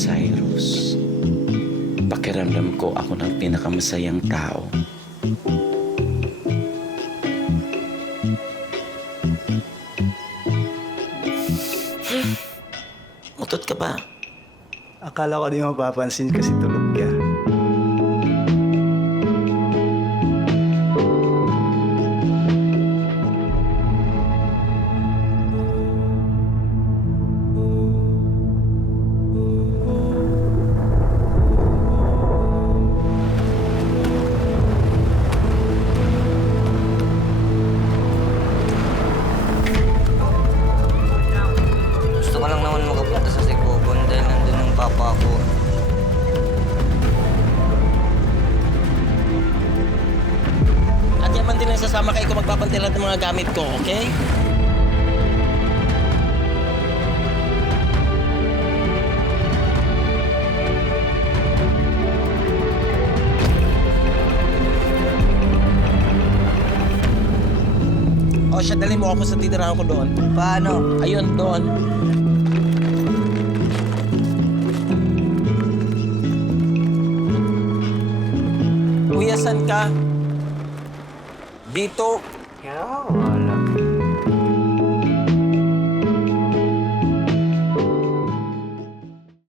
Cyrus. Pakiramdam ko ako ng pinakamasayang tao. Mutot ka ba? Akala ko di mapapansin kasi tulog ka. Gusto ko lang naman makapunta sa Sicogon dahil nandun ang papa ko. At yaman din ang sasama kayo kung magpapantilan ng mga gamit ko, okay? O siya, dali mo ako sa titirahan ko doon. Paano? Ayun, doon. Kuya, saan ka? Dito. Yo.